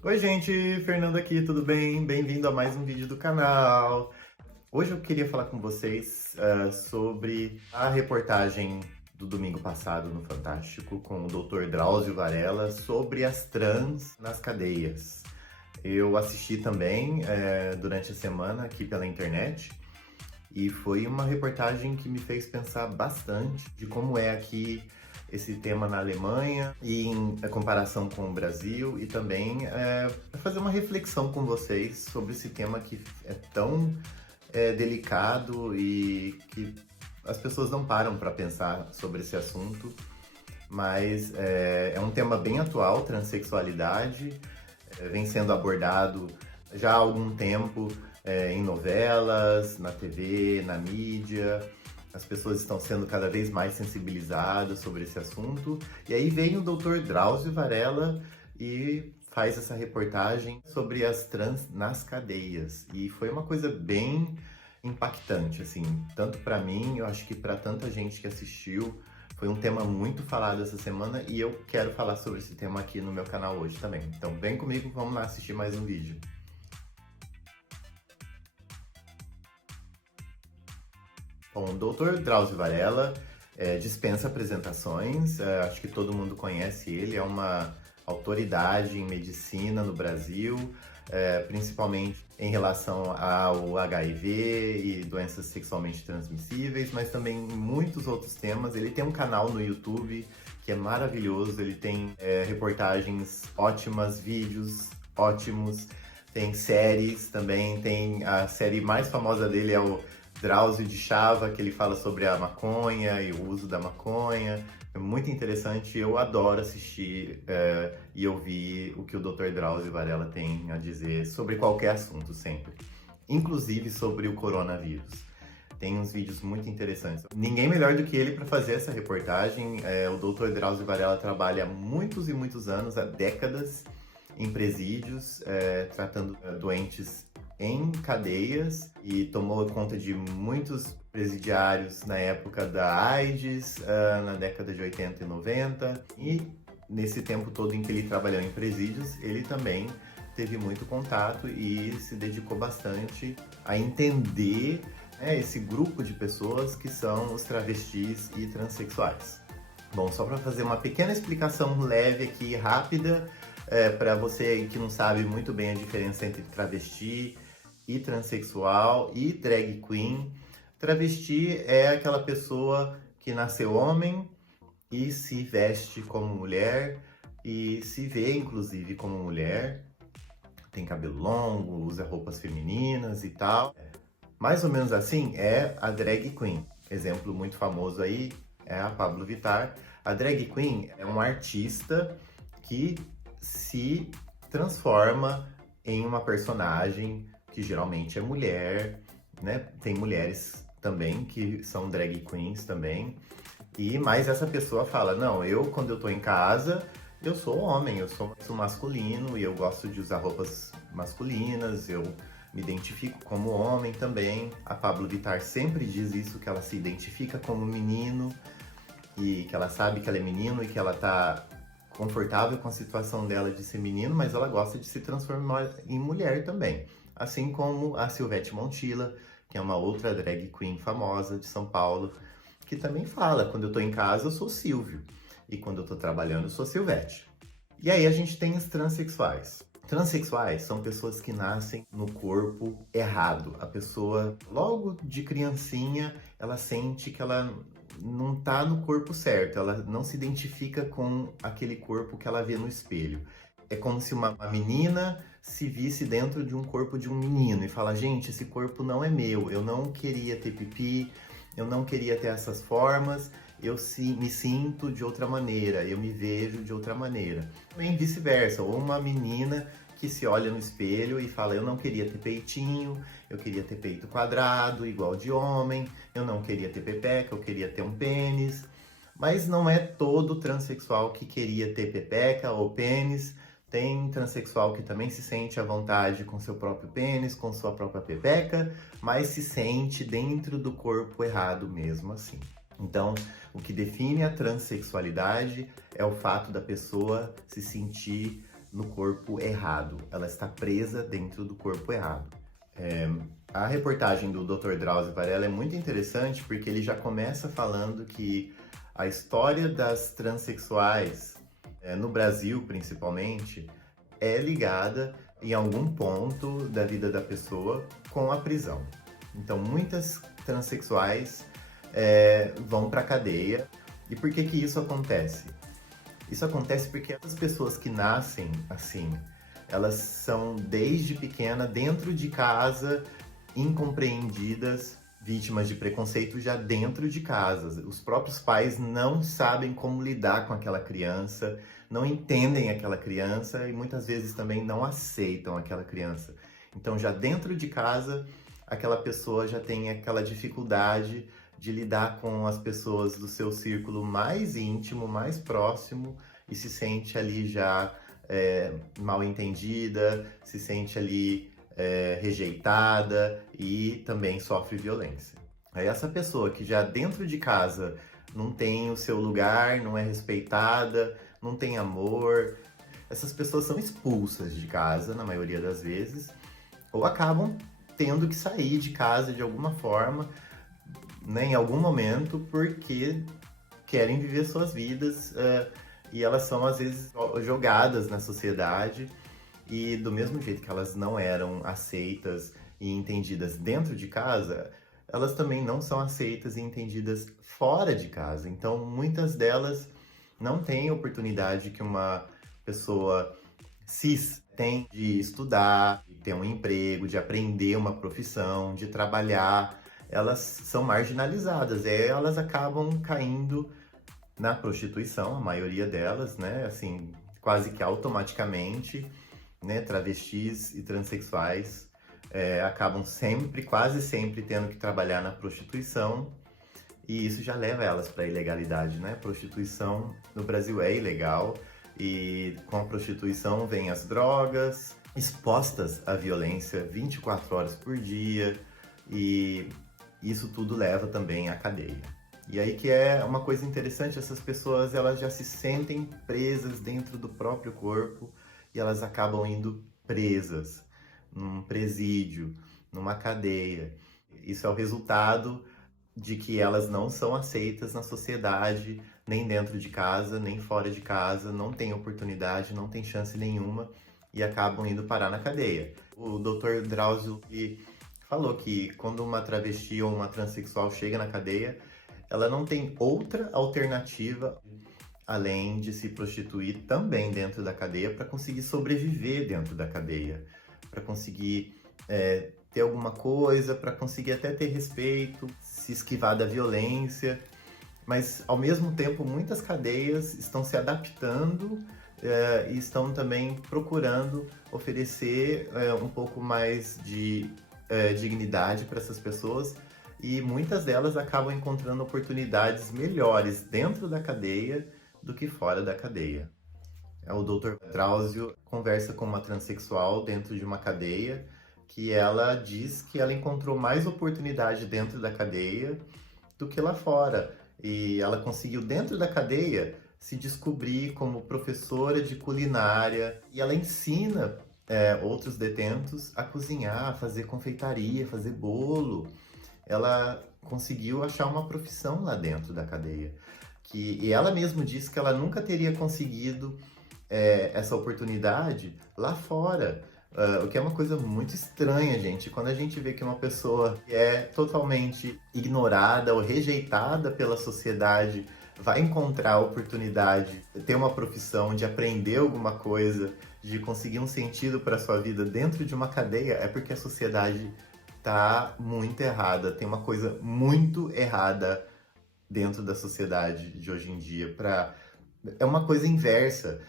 Oi gente, Fernando aqui, tudo bem? Bem-vindo a mais um vídeo do canal. Hoje eu queria falar com vocês sobre a reportagem do domingo passado no Fantástico com o Dr. Drauzio Varella sobre as trans nas cadeias. Eu assisti também durante a semana aqui pela internet e foi uma reportagem que me fez pensar bastante de como é aqui esse tema na Alemanha e em comparação com o Brasil, e também para fazer uma reflexão com vocês sobre esse tema que é tão delicado e que as pessoas não param para pensar sobre esse assunto, mas é um tema bem atual. Transsexualidade vem sendo abordado já há algum tempo em novelas, na TV, na mídia. As pessoas estão sendo cada vez mais sensibilizadas sobre esse assunto. E aí vem o Dr. Drauzio Varella e faz essa reportagem sobre as trans nas cadeias. E foi uma coisa bem impactante, assim, tanto para mim, eu acho que para tanta gente que assistiu. Foi um tema muito falado essa semana e eu quero falar sobre esse tema aqui no meu canal hoje também. Então vem comigo, vamos lá assistir mais um vídeo. Bom, o Dr. Drauzio Varella dispensa apresentações, acho que todo mundo conhece ele, é uma autoridade em medicina no Brasil, principalmente em relação ao HIV e doenças sexualmente transmissíveis, mas também em muitos outros temas. Ele tem um canal no YouTube que é maravilhoso, ele tem reportagens ótimas, vídeos ótimos, tem séries também, tem a série mais famosa dele é o Drauzio de Chava, que ele fala sobre a maconha e o uso da maconha. É muito interessante, eu adoro assistir e ouvir o que o Dr. Drauzio Varella tem a dizer sobre qualquer assunto, sempre. Inclusive sobre o coronavírus. Tem uns vídeos muito interessantes. Ninguém melhor do que ele para fazer essa reportagem. O Dr. Drauzio Varella trabalha há muitos e muitos anos, há décadas, em presídios, tratando doentes em cadeias, e tomou conta de muitos presidiários na época da AIDS, na década de 80 e 90. E nesse tempo todo em que ele trabalhou em presídios, ele também teve muito contato e se dedicou bastante a entender esse grupo de pessoas que são os travestis e transexuais. Bom, só para fazer uma pequena explicação leve aqui, rápida, para você que não sabe muito bem a diferença entre travesti e transexual e drag queen. Travesti é aquela pessoa que nasceu homem e se veste como mulher e se vê inclusive como mulher, tem cabelo longo, usa roupas femininas e tal. Mais ou menos assim é a drag queen. Exemplo muito famoso aí é a Pabllo Vittar. A drag queen é um artista que se transforma em uma personagem que geralmente é mulher, né? Tem mulheres também que são drag queens também. Mas essa pessoa fala, não, quando eu tô em casa, eu sou homem, eu sou masculino e eu gosto de usar roupas masculinas, eu me identifico como homem também. A Pabllo Vittar sempre diz isso, que ela se identifica como menino e que ela sabe que ela é menino e que ela tá confortável com a situação dela de ser menino, mas ela gosta de se transformar em mulher também. Assim como a Silvete Montilla, que é uma outra drag queen famosa de São Paulo, que também fala, quando eu tô em casa eu sou Silvio, e quando eu tô trabalhando eu sou Silvete. E aí a gente tem os transexuais. Transexuais são pessoas que nascem no corpo errado. A pessoa, logo de criancinha, ela sente que ela não tá no corpo certo, ela não se identifica com aquele corpo que ela vê no espelho. É como se uma menina se visse dentro de um corpo de um menino e fala, gente, esse corpo não é meu, eu não queria ter pipi, eu não queria ter essas formas, eu me sinto de outra maneira, eu me vejo de outra maneira. Também vice-versa, ou uma menina que se olha no espelho e fala, eu não queria ter peitinho, eu queria ter peito quadrado, igual de homem, eu não queria ter pepeca, eu queria ter um pênis. Mas não é todo transexual que queria ter pepeca ou pênis. Tem transexual que também se sente à vontade com seu próprio pênis, com sua própria pepeca, mas se sente dentro do corpo errado mesmo assim. Então, o que define a transexualidade é o fato da pessoa se sentir no corpo errado, ela está presa dentro do corpo errado. A reportagem do Dr. Drauzio Varella é muito interessante porque ele já começa falando que a história das transexuais, no Brasil principalmente, é ligada em algum ponto da vida da pessoa com a prisão. Então, muitas transexuais vão para a cadeia. E por que que isso acontece? Isso acontece porque as pessoas que nascem assim, elas são desde pequena, dentro de casa, incompreendidas, vítimas de preconceito já dentro de casa. Os próprios pais não sabem como lidar com aquela criança, não entendem aquela criança e muitas vezes também não aceitam aquela criança. Então, já dentro de casa, aquela pessoa já tem aquela dificuldade de lidar com as pessoas do seu círculo mais íntimo, mais próximo, e se sente ali já mal entendida, se sente ali rejeitada e também sofre violência. Aí essa pessoa que já dentro de casa não tem o seu lugar, não é respeitada, não tem amor, essas pessoas são expulsas de casa na maioria das vezes, ou acabam tendo que sair de casa de alguma forma, né, em algum momento, porque querem viver suas vidas e elas são às vezes jogadas na sociedade. E do mesmo jeito que elas não eram aceitas e entendidas dentro de casa, elas também não são aceitas e entendidas fora de casa. Então, muitas delas não têm a oportunidade que uma pessoa cis tem de estudar, de ter um emprego, de aprender uma profissão, de trabalhar. Elas são marginalizadas, e elas acabam caindo na prostituição, a maioria delas, né? Assim, quase que automaticamente. Né, travestis e transexuais acabam quase sempre tendo que trabalhar na prostituição, e isso já leva elas para a ilegalidade, né? Prostituição no Brasil é ilegal, e com a prostituição vem as drogas, expostas à violência 24 horas por dia, e isso tudo leva também à cadeia. E aí que é uma coisa interessante, essas pessoas elas já se sentem presas dentro do próprio corpo, e elas acabam indo presas num presídio, numa cadeia. Isso é o resultado de que elas não são aceitas na sociedade, nem dentro de casa, nem fora de casa, não têm oportunidade, não têm chance nenhuma e acabam indo parar na cadeia. O Dr. Drauzio falou que quando uma travesti ou uma transexual chega na cadeia, ela não tem outra alternativa além de se prostituir também dentro da cadeia para conseguir sobreviver dentro da cadeia, para conseguir ter alguma coisa, para conseguir até ter respeito, se esquivar da violência. Mas, ao mesmo tempo, muitas cadeias estão se adaptando e estão também procurando oferecer um pouco mais de dignidade para essas pessoas, e muitas delas acabam encontrando oportunidades melhores dentro da cadeia do que fora da cadeia. O Dr. Drauzio conversa com uma transexual dentro de uma cadeia, que ela diz que ela encontrou mais oportunidade dentro da cadeia do que lá fora. E ela conseguiu dentro da cadeia se descobrir como professora de culinária, e ela ensina outros detentos a cozinhar, a fazer confeitaria, fazer bolo. Ela conseguiu achar uma profissão lá dentro da cadeia. E ela mesma disse que ela nunca teria conseguido essa oportunidade lá fora, o que é uma coisa muito estranha, gente. Quando a gente vê que uma pessoa que é totalmente ignorada ou rejeitada pela sociedade vai encontrar a oportunidade de ter uma profissão, de aprender alguma coisa, de conseguir um sentido para a sua vida dentro de uma cadeia, é porque a sociedade está muito errada, tem uma coisa muito errada dentro da sociedade de hoje em dia. É uma coisa inversa,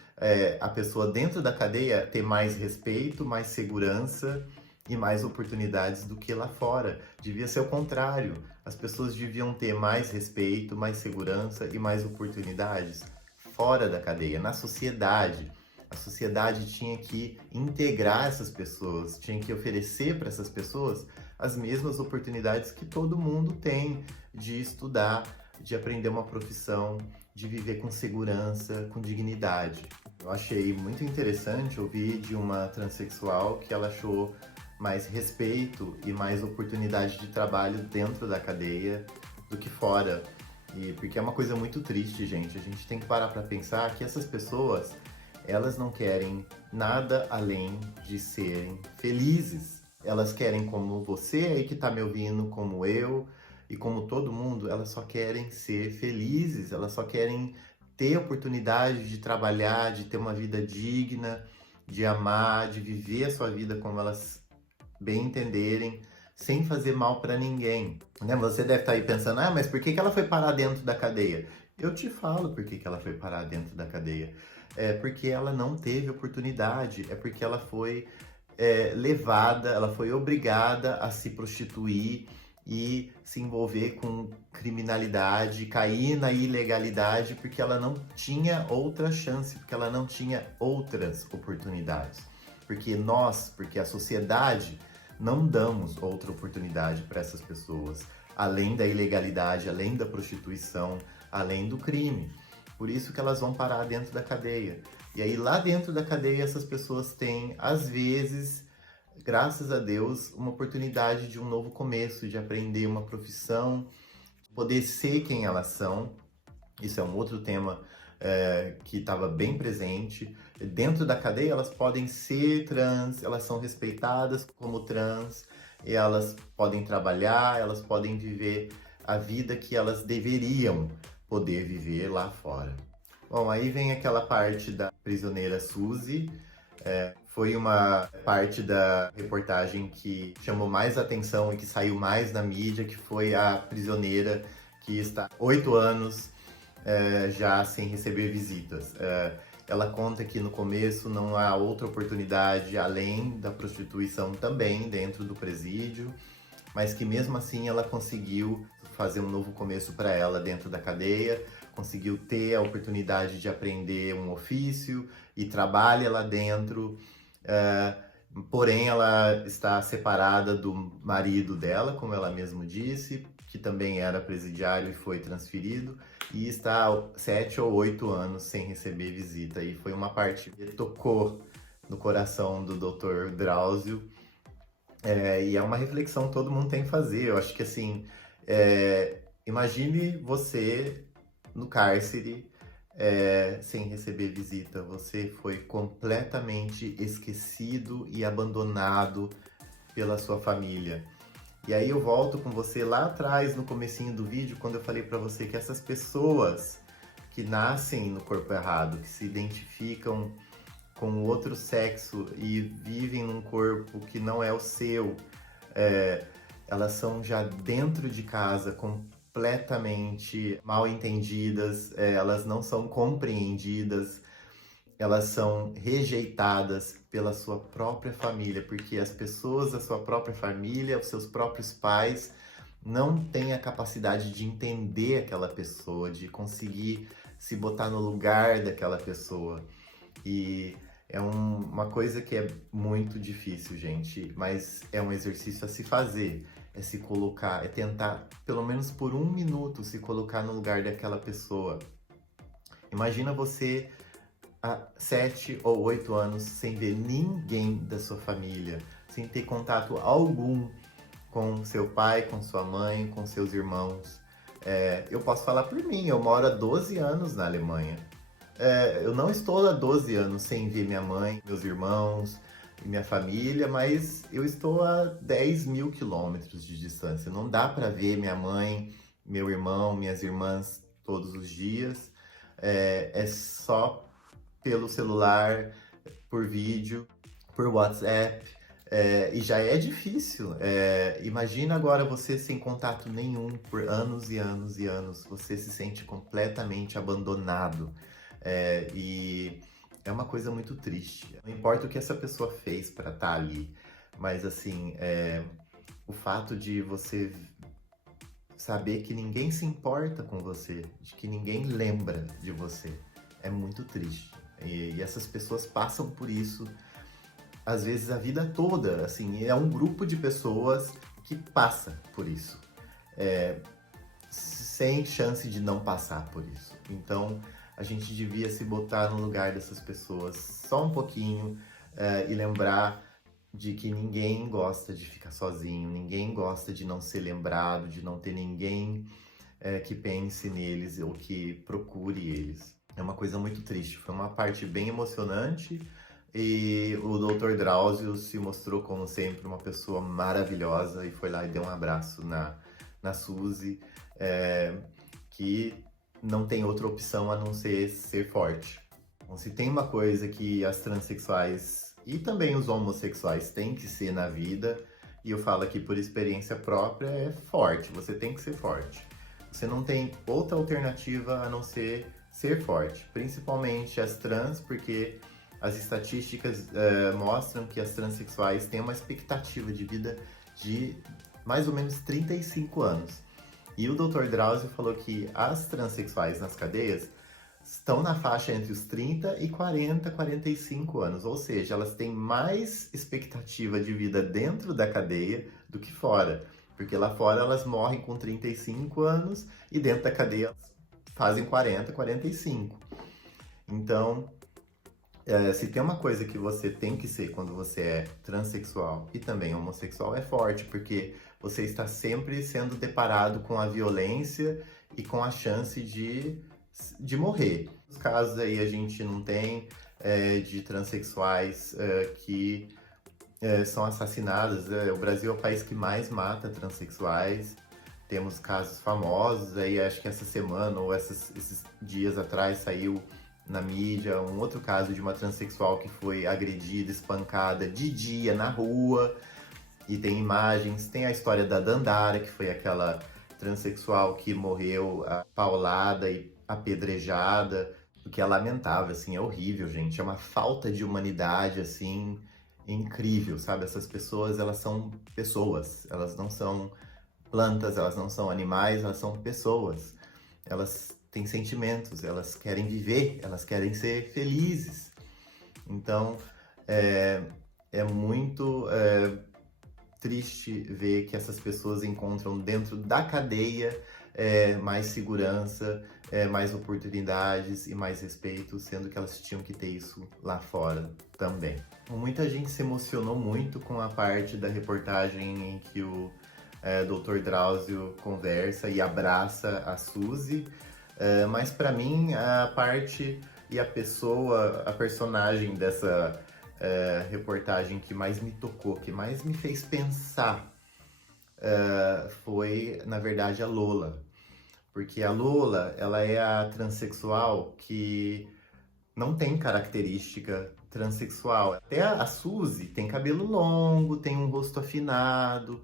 a pessoa dentro da cadeia ter mais respeito, mais segurança e mais oportunidades do que lá fora. Devia ser o contrário, as pessoas deviam ter mais respeito, mais segurança e mais oportunidades fora da cadeia, na sociedade. A sociedade tinha que integrar essas pessoas, tinha que oferecer para essas pessoas as mesmas oportunidades que todo mundo tem de estudar, de aprender uma profissão, de viver com segurança, com dignidade. Eu achei muito interessante ouvir de uma transexual que ela achou mais respeito e mais oportunidade de trabalho dentro da cadeia do que fora. E porque é uma coisa muito triste, gente. A gente tem que parar para pensar que essas pessoas, elas não querem nada além de serem felizes. Elas querem, como você aí que está me ouvindo, como eu e como todo mundo, elas só querem ser felizes, elas só querem ter oportunidade de trabalhar, de ter uma vida digna, de amar, de viver a sua vida como elas bem entenderem, sem fazer mal para ninguém. Né? Você deve estar aí pensando, mas por que ela foi parar dentro da cadeia? Eu te falo por que ela foi parar dentro da cadeia. É porque ela não teve oportunidade, é porque ela foi levada, ela foi obrigada a se prostituir e se envolver com criminalidade, cair na ilegalidade, porque ela não tinha outra chance, porque ela não tinha outras oportunidades. Porque a sociedade não damos outra oportunidade para essas pessoas, além da ilegalidade, além da prostituição, além do crime. Por isso que elas vão parar dentro da cadeia. E aí lá dentro da cadeia essas pessoas têm, às vezes, graças a Deus, uma oportunidade de um novo começo, de aprender uma profissão, poder ser quem elas são. Isso é um outro tema que estava bem presente. Dentro da cadeia, elas podem ser trans, elas são respeitadas como trans, e elas podem trabalhar, elas podem viver a vida que elas deveriam poder viver lá fora. Bom, aí vem aquela parte da prisioneira Suzy. Foi uma parte da reportagem que chamou mais atenção e que saiu mais na mídia, que foi a prisioneira que está 8 anos já sem receber visitas. Ela conta que no começo não há outra oportunidade além da prostituição também dentro do presídio, mas que mesmo assim ela conseguiu fazer um novo começo para ela dentro da cadeia, conseguiu ter a oportunidade de aprender um ofício e trabalha lá dentro. Porém, ela está separada do marido dela, como ela mesma disse, que também era presidiário e foi transferido, e está há 7 ou 8 anos sem receber visita. E foi uma parte que tocou no coração do Dr. Drauzio, e é uma reflexão que todo mundo tem que fazer. Eu acho que assim, imagine você no cárcere, sem receber visita, você foi completamente esquecido e abandonado pela sua família. E aí eu volto com você lá atrás, no comecinho do vídeo, quando eu falei para você que essas pessoas que nascem no corpo errado, que se identificam com o outro sexo e vivem num corpo que não é o seu, elas são já dentro de casa completamente mal entendidas, elas não são compreendidas, elas são rejeitadas pela sua própria família, porque as pessoas da sua própria família, os seus próprios pais, não têm a capacidade de entender aquela pessoa, de conseguir se botar no lugar daquela pessoa. E é uma coisa que é muito difícil, gente, mas é um exercício a se fazer. É se colocar, é tentar, pelo menos por 1 minuto, se colocar no lugar daquela pessoa. Imagina você há 7 ou 8 anos sem ver ninguém da sua família, sem ter contato algum com seu pai, com sua mãe, com seus irmãos. Eu posso falar por mim, eu moro há 12 anos na Alemanha. Eu não estou há 12 anos sem ver minha mãe, meus irmãos e minha família, mas eu estou a 10 mil quilômetros de distância. Não dá para ver minha mãe, meu irmão, minhas irmãs todos os dias. É só pelo celular, por vídeo, por WhatsApp, e já é difícil. Imagina agora você sem contato nenhum por anos e anos e anos. Você se sente completamente abandonado. E é uma coisa muito triste. Não importa o que essa pessoa fez para estar ali, mas assim, o fato de você saber que ninguém se importa com você, de que ninguém lembra de você, é muito triste. E essas pessoas passam por isso, às vezes, a vida toda. Assim, é um grupo de pessoas que passa por isso, sem chance de não passar por isso. Então, a gente devia se botar no lugar dessas pessoas só um pouquinho, e lembrar de que ninguém gosta de ficar sozinho, ninguém gosta de não ser lembrado, de não ter ninguém que pense neles ou que procure eles. É uma coisa muito triste, foi uma parte bem emocionante e o Dr. Drauzio se mostrou, como sempre, uma pessoa maravilhosa e foi lá e deu um abraço na Suzy, que não tem outra opção a não ser forte. Então, se tem uma coisa que as transexuais e também os homossexuais têm que ser na vida, e eu falo aqui por experiência própria, é forte, você tem que ser forte. Você não tem outra alternativa a não ser forte, principalmente as trans, porque as estatísticas mostram que as transexuais têm uma expectativa de vida de mais ou menos 35 anos. E o Dr. Drauzio falou que as transexuais nas cadeias estão na faixa entre os 30 e 40, 45 anos, ou seja, elas têm mais expectativa de vida dentro da cadeia do que fora, porque lá fora elas morrem com 35 anos e dentro da cadeia elas fazem 40, 45. Então, se tem uma coisa que você tem que ser quando você é transexual e também homossexual, é forte, porque você está sempre sendo deparado com a violência e com a chance de morrer. Nos casos aí a gente não tem de transexuais que são assassinadas. O Brasil é o país que mais mata transexuais. Temos casos famosos aí, acho que essa semana ou esses dias atrás saiu na mídia um outro caso de uma transexual que foi agredida, espancada de dia na rua. E tem imagens, tem a história da Dandara, que foi aquela transexual que morreu paulada e apedrejada, o que é lamentável, assim, é horrível, gente. É uma falta de humanidade, assim, incrível, sabe? Essas pessoas, elas são pessoas, elas não são plantas, elas não são animais, elas são pessoas. Elas têm sentimentos, elas querem viver, elas querem ser felizes. Então, é muito triste ver que essas pessoas encontram dentro da cadeia mais segurança, mais oportunidades e mais respeito, sendo que elas tinham que ter isso lá fora também. Muita gente se emocionou muito com a parte da reportagem em que o Dr. Drauzio conversa e abraça a Suzy, mas para mim a parte e a pessoa, a personagem dessa reportagem que mais me tocou, que mais me fez pensar, foi, na verdade, a Lola. Porque a Lola, ela é a transexual que não tem característica transexual. Até a Suzy tem cabelo longo, tem um rosto afinado,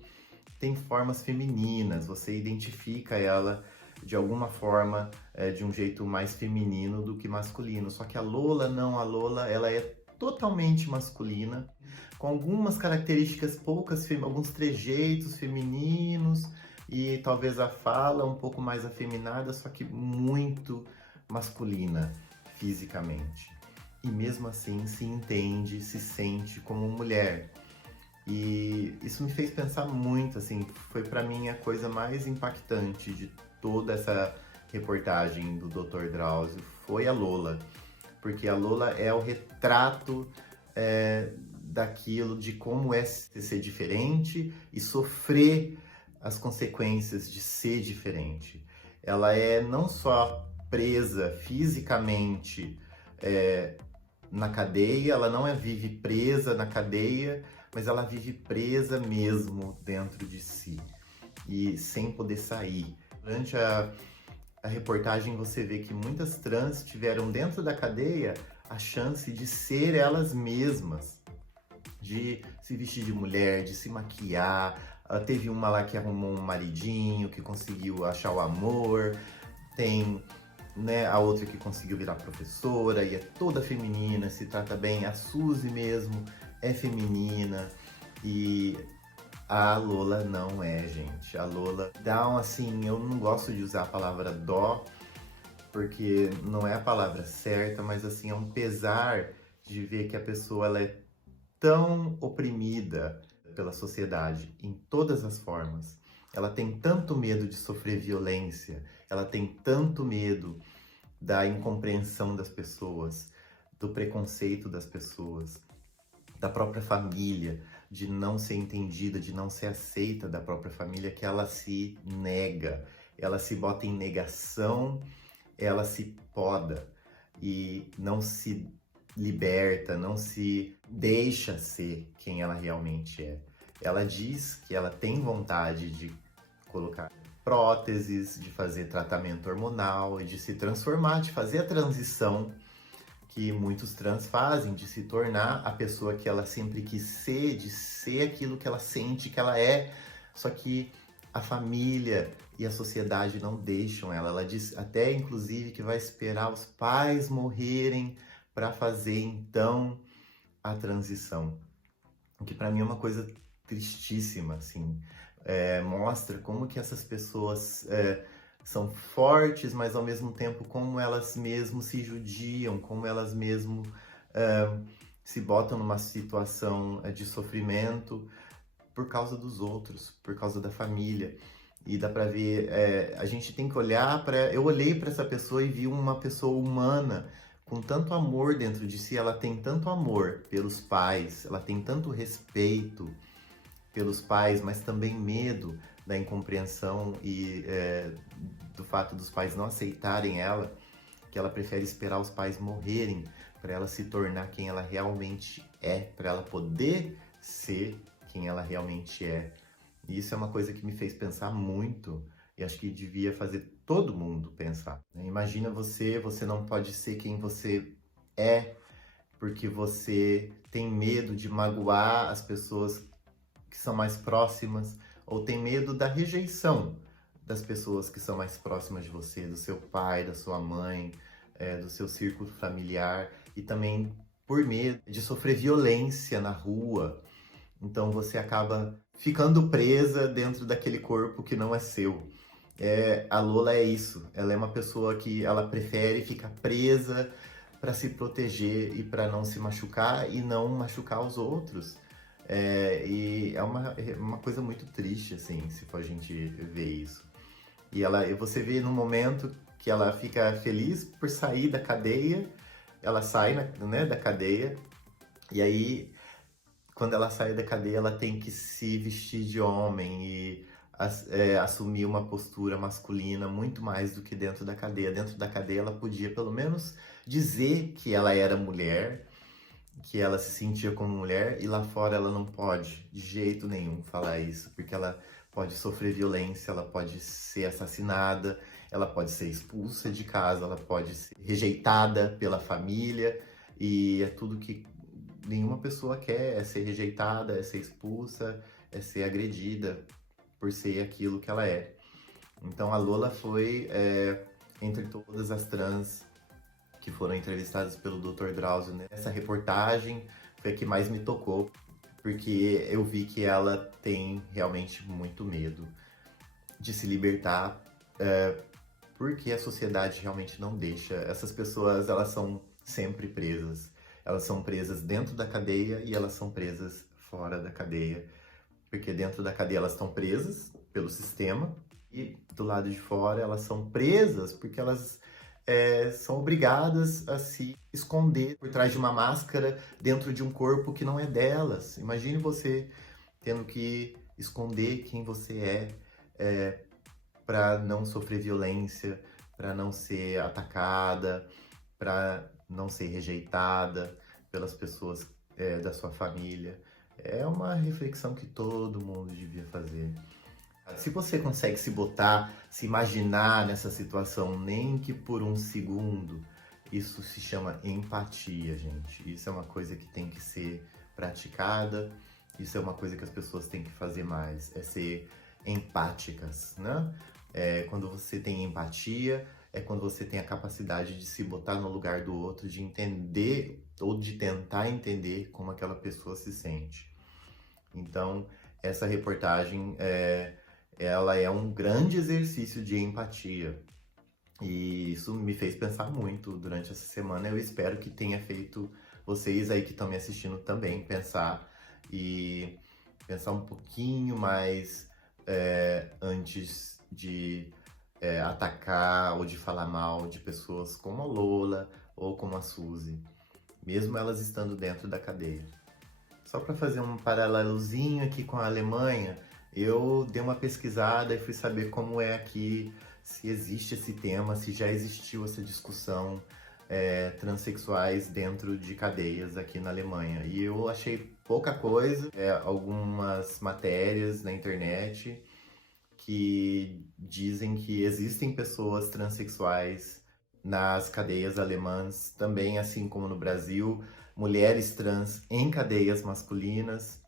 tem formas femininas. Você identifica ela de alguma forma, de um jeito mais feminino do que masculino. Só que a Lola não, a Lola, ela é totalmente masculina, com algumas características poucas, alguns trejeitos femininos e talvez a fala um pouco mais afeminada, só que muito masculina fisicamente. E mesmo assim se entende, se sente como mulher. E isso me fez pensar muito, assim, foi para mim a coisa mais impactante de toda essa reportagem do Dr. Drauzio, foi a Lola. Porque a Lola é o retrato daquilo, de como é ser diferente e sofrer as consequências de ser diferente. Ela é não só presa fisicamente na cadeia, ela não vive presa na cadeia, mas ela vive presa mesmo dentro de si e sem poder sair. Durante a reportagem você vê que muitas trans tiveram dentro da cadeia a chance de ser elas mesmas, de se vestir de mulher, de se maquiar. Teve uma lá que arrumou um maridinho, que conseguiu achar o amor. Tem, né, a outra que conseguiu virar professora e é toda feminina, se trata bem. A Suzy mesmo é feminina e a Lola não é, gente. A Lola dá assim, eu não gosto de usar a palavra dó, porque não é a palavra certa, mas assim, é um pesar de ver que a pessoa ela é tão oprimida pela sociedade, em todas as formas. Ela tem tanto medo de sofrer violência, ela tem tanto medo da incompreensão das pessoas, do preconceito das pessoas, da própria família, de não ser entendida, de não ser aceita da própria família, que ela se nega, ela se bota em negação, ela se poda e não se liberta, não se deixa ser quem ela realmente é. Ela diz que ela tem vontade de colocar próteses, de fazer tratamento hormonal e de se transformar, de fazer a transição que muitos trans fazem, de se tornar a pessoa que ela sempre quis ser, de ser aquilo que ela sente que ela é, só que a família e a sociedade não deixam ela. Ela diz até, inclusive, que vai esperar os pais morrerem para fazer, então, a transição. O que para mim é uma coisa tristíssima, assim. Mostra como que essas pessoas são fortes, mas ao mesmo tempo como elas mesmo se judiam, como elas mesmo se botam numa situação de sofrimento por causa dos outros, por causa da família. E dá pra ver, a gente tem que olhar para... Eu olhei para essa pessoa e vi uma pessoa humana, com tanto amor dentro de si, ela tem tanto amor pelos pais, ela tem tanto respeito pelos pais, mas também medo da incompreensão e do fato dos pais não aceitarem ela, que ela prefere esperar os pais morrerem para ela se tornar quem ela realmente é, para ela poder ser quem ela realmente é. E isso é uma coisa que me fez pensar muito e acho que devia fazer todo mundo pensar. Imagina você não pode ser quem você é porque você tem medo de magoar as pessoas que são mais próximas, ou tem medo da rejeição das pessoas que são mais próximas de você, do seu pai, da sua mãe, do seu círculo familiar, e também por medo de sofrer violência na rua. Então você acaba ficando presa dentro daquele corpo que não é seu. A Lola é isso, ela é uma pessoa que ela prefere ficar presa para se proteger e para não se machucar e não machucar os outros. E é uma coisa muito triste, assim, se for a gente ver isso. E você vê no momento que ela fica feliz por sair da cadeia, ela sai, né, da cadeia, e aí, quando ela sai da cadeia, ela tem que se vestir de homem e assumir uma postura masculina muito mais do que dentro da cadeia. Dentro da cadeia, ela podia, pelo menos, dizer que ela era mulher, que ela se sentia como mulher, e lá fora ela não pode de jeito nenhum falar isso, porque ela pode sofrer violência, ela pode ser assassinada, ela pode ser expulsa de casa, ela pode ser rejeitada pela família, e é tudo que nenhuma pessoa quer, é ser rejeitada, é ser expulsa, é ser agredida por ser aquilo que ela é. Então a Lola foi, entre todas as trans que foram entrevistadas pelo Dr. Drauzio, né? Essa reportagem foi a que mais me tocou, porque eu vi que ela tem realmente muito medo de se libertar, porque a sociedade realmente não deixa. Essas pessoas, elas são sempre presas. Elas são presas dentro da cadeia e elas são presas fora da cadeia, porque dentro da cadeia elas estão presas pelo sistema e do lado de fora elas são presas porque elas são obrigadas a se esconder por trás de uma máscara dentro de um corpo que não é delas. Imagine você tendo que esconder quem você para não sofrer violência, para não ser atacada, para não ser rejeitada pelas pessoas da sua família. É uma reflexão que todo mundo devia fazer. Se você consegue se botar, se imaginar nessa situação, nem que por um segundo, isso se chama empatia, gente. Isso é uma coisa que tem que ser praticada, isso é uma coisa que as pessoas têm que fazer mais, é ser empáticas, né? Quando você tem empatia, é quando você tem a capacidade de se botar no lugar do outro, de entender ou de tentar entender como aquela pessoa se sente. Então, essa reportagem ela é um grande exercício de empatia. E isso me fez pensar muito durante essa semana. Eu espero que tenha feito vocês aí que estão me assistindo também pensar e pensar um pouquinho mais antes de atacar ou de falar mal de pessoas como a Lola ou como a Suzy, mesmo elas estando dentro da cadeia. Só para fazer um paralelozinho aqui com a Alemanha, eu dei uma pesquisada e fui saber como é aqui, se existe esse tema, se já existiu essa discussão transexuais dentro de cadeias aqui na Alemanha. E eu achei pouca coisa, algumas matérias na internet que dizem que existem pessoas transexuais nas cadeias alemãs, também assim como no Brasil, mulheres trans em cadeias masculinas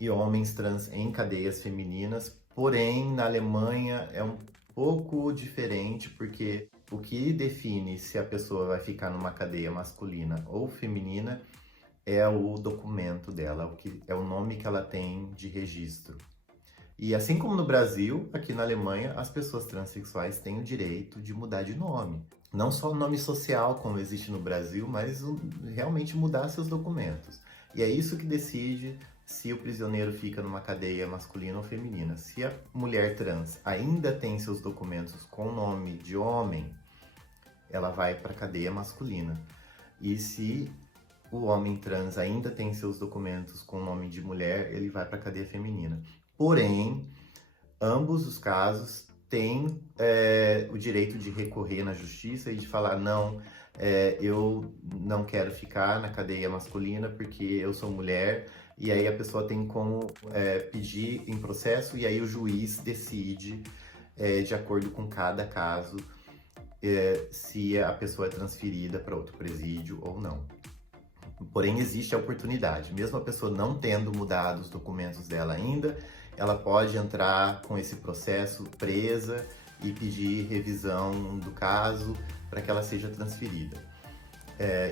e homens trans em cadeias femininas. Porém, na Alemanha é um pouco diferente, porque o que define se a pessoa vai ficar numa cadeia masculina ou feminina é o documento dela, o que é o nome que ela tem de registro. E assim como no Brasil, aqui na Alemanha, as pessoas transexuais têm o direito de mudar de nome. Não só o nome social, como existe no Brasil, mas realmente mudar seus documentos. E é isso que decide se o prisioneiro fica numa cadeia masculina ou feminina. Se a mulher trans ainda tem seus documentos com nome de homem, ela vai para a cadeia masculina. E se o homem trans ainda tem seus documentos com nome de mulher, ele vai para a cadeia feminina. Porém, ambos os casos têm o direito de recorrer na justiça e de falar, não, eu não quero ficar na cadeia masculina porque eu sou mulher, e aí a pessoa tem como pedir em processo, e aí o juiz decide, de acordo com cada caso, se a pessoa é transferida para outro presídio ou não. Porém, existe a oportunidade, mesmo a pessoa não tendo mudado os documentos dela ainda, ela pode entrar com esse processo presa e pedir revisão do caso para que ela seja transferida.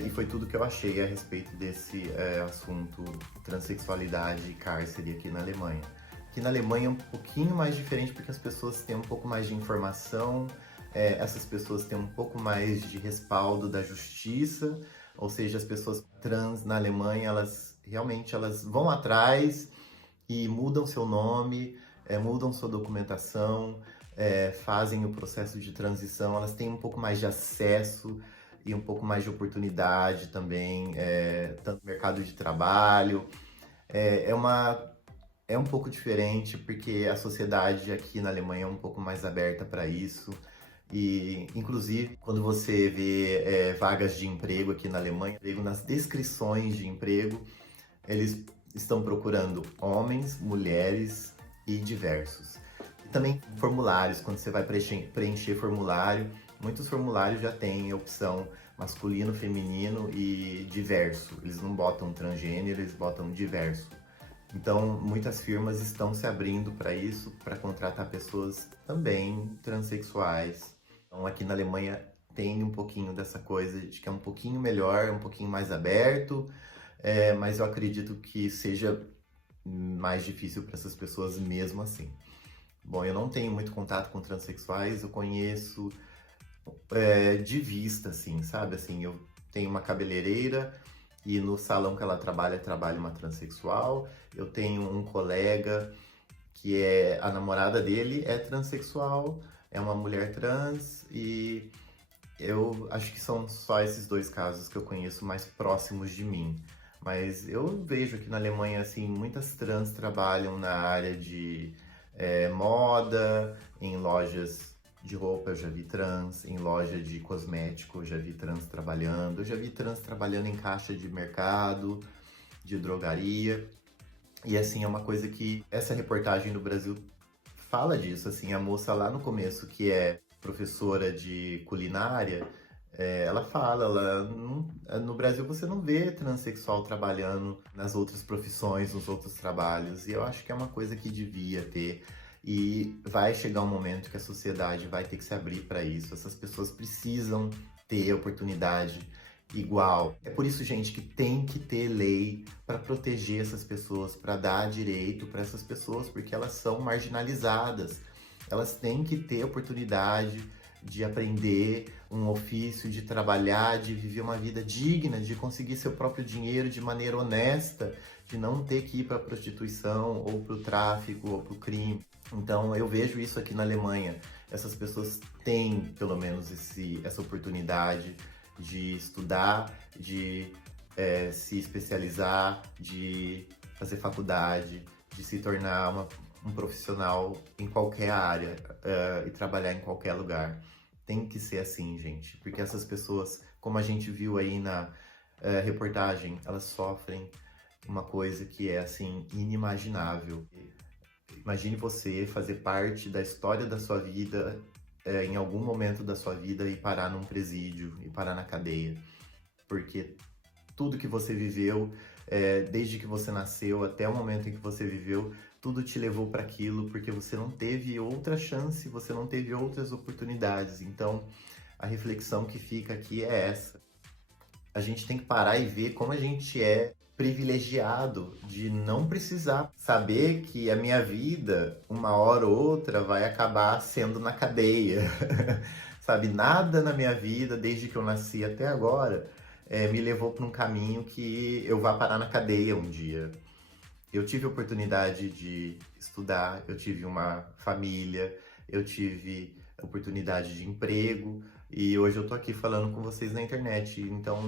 E foi tudo que eu achei a respeito desse assunto transexualidade e cárcere aqui na Alemanha. Aqui na Alemanha é um pouquinho mais diferente porque as pessoas têm um pouco mais de informação, essas pessoas têm um pouco mais de respaldo da justiça, ou seja, as pessoas trans na Alemanha, elas vão atrás e mudam seu nome, mudam sua documentação, fazem o processo de transição, elas têm um pouco mais de acesso e um pouco mais de oportunidade também, tanto no mercado de trabalho. É um pouco diferente porque a sociedade aqui na Alemanha é um pouco mais aberta para isso. E, inclusive, quando você vê vagas de emprego aqui na Alemanha, nas descrições de emprego, eles estão procurando homens, mulheres e diversos. E também formulários, quando você vai preencher formulário, muitos formulários já têm a opção masculino, feminino e diverso. Eles não botam transgênero, eles botam diverso. Então, muitas firmas estão se abrindo para isso, para contratar pessoas também transexuais. Então, aqui na Alemanha tem um pouquinho dessa coisa de que é um pouquinho melhor, um pouquinho mais aberto, mas eu acredito que seja mais difícil para essas pessoas mesmo assim. Bom, eu não tenho muito contato com transexuais, eu conheço de vista, assim, sabe? Assim, eu tenho uma cabeleireira e no salão que ela trabalha uma transexual. Eu tenho um colega que a namorada dele é transexual, é uma mulher trans, e eu acho que são só esses dois casos que eu conheço mais próximos de mim. Mas eu vejo que na Alemanha, assim, muitas trans trabalham na área de moda, em lojas de roupa eu já vi trans, em loja de cosmético eu já vi trans trabalhando, eu já vi trans trabalhando em caixa de mercado, de drogaria. E assim, é uma coisa que essa reportagem do Brasil fala disso, assim, a moça lá no começo, que é professora de culinária, ela fala, no Brasil você não vê transexual trabalhando nas outras profissões, nos outros trabalhos, e eu acho que é uma coisa que devia ter, e vai chegar um momento que a sociedade vai ter que se abrir para isso, essas pessoas precisam ter oportunidade igual. É por isso, gente, que tem que ter lei para proteger essas pessoas, para dar direito para essas pessoas, porque elas são marginalizadas. Elas têm que ter oportunidade de aprender um ofício, de trabalhar, de viver uma vida digna, de conseguir seu próprio dinheiro de maneira honesta de não ter que ir para a prostituição, ou para o tráfico, ou para o crime. Então eu vejo isso aqui na Alemanha. Essas pessoas têm, pelo menos, essa oportunidade de estudar, de se especializar, de fazer faculdade, de se tornar um profissional em qualquer área e trabalhar em qualquer lugar. Tem que ser assim, gente, porque essas pessoas, como a gente viu aí na reportagem, elas sofrem uma coisa que é, assim, inimaginável. Imagine você fazer parte da história da sua vida, em algum momento da sua vida, e parar num presídio, e parar na cadeia. Porque tudo que você viveu, desde que você nasceu até o momento em que você viveu, tudo te levou para aquilo, porque você não teve outra chance, você não teve outras oportunidades. Então, a reflexão que fica aqui é essa. A gente tem que parar e ver como a gente é privilegiado de não precisar saber que a minha vida, uma hora ou outra, vai acabar sendo na cadeia. Sabe, nada na minha vida, desde que eu nasci até agora, me levou para um caminho que eu vá parar na cadeia um dia. Eu tive a oportunidade de estudar, eu tive uma família, eu tive a oportunidade de emprego, e hoje eu tô aqui falando com vocês na internet. Então,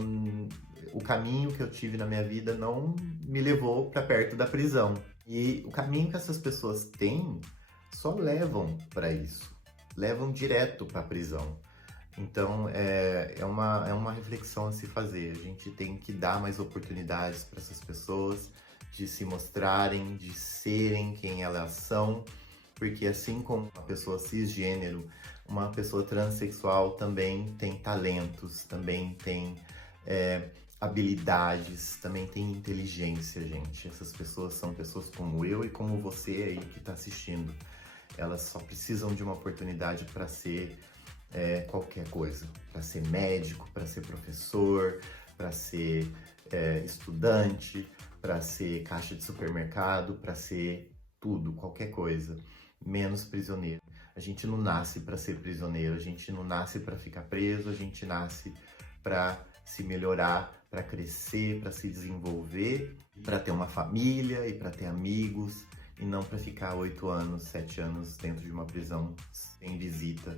o caminho que eu tive na minha vida não me levou para perto da prisão. E o caminho que essas pessoas têm só levam para isso, levam direto para a prisão. Então, é uma reflexão a se fazer. A gente tem que dar mais oportunidades para essas pessoas de se mostrarem, de serem quem elas são, porque assim como uma pessoa cisgênero, uma pessoa transexual também tem talentos, também tem habilidades, também tem inteligência, gente. Essas pessoas são pessoas como eu e como você aí que está assistindo. Elas só precisam de uma oportunidade para ser qualquer coisa, para ser médico, para ser professor, para ser estudante, para ser caixa de supermercado, para ser tudo, qualquer coisa, menos prisioneiro. A gente não nasce para ser prisioneiro, a gente não nasce para ficar preso, a gente nasce para se melhorar, para crescer, para se desenvolver, para ter uma família e para ter amigos, e não para ficar 8 anos, 7 anos dentro de uma prisão sem visita,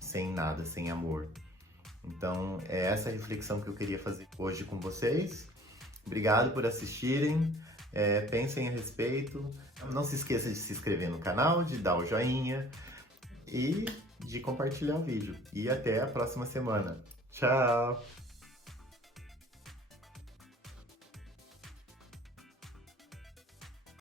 sem nada, sem amor. Então, é essa reflexão que eu queria fazer hoje com vocês. Obrigado por assistirem, pensem a respeito. Não se esqueça de se inscrever no canal, de dar o joinha e de compartilhar o vídeo. E até a próxima semana. Tchau!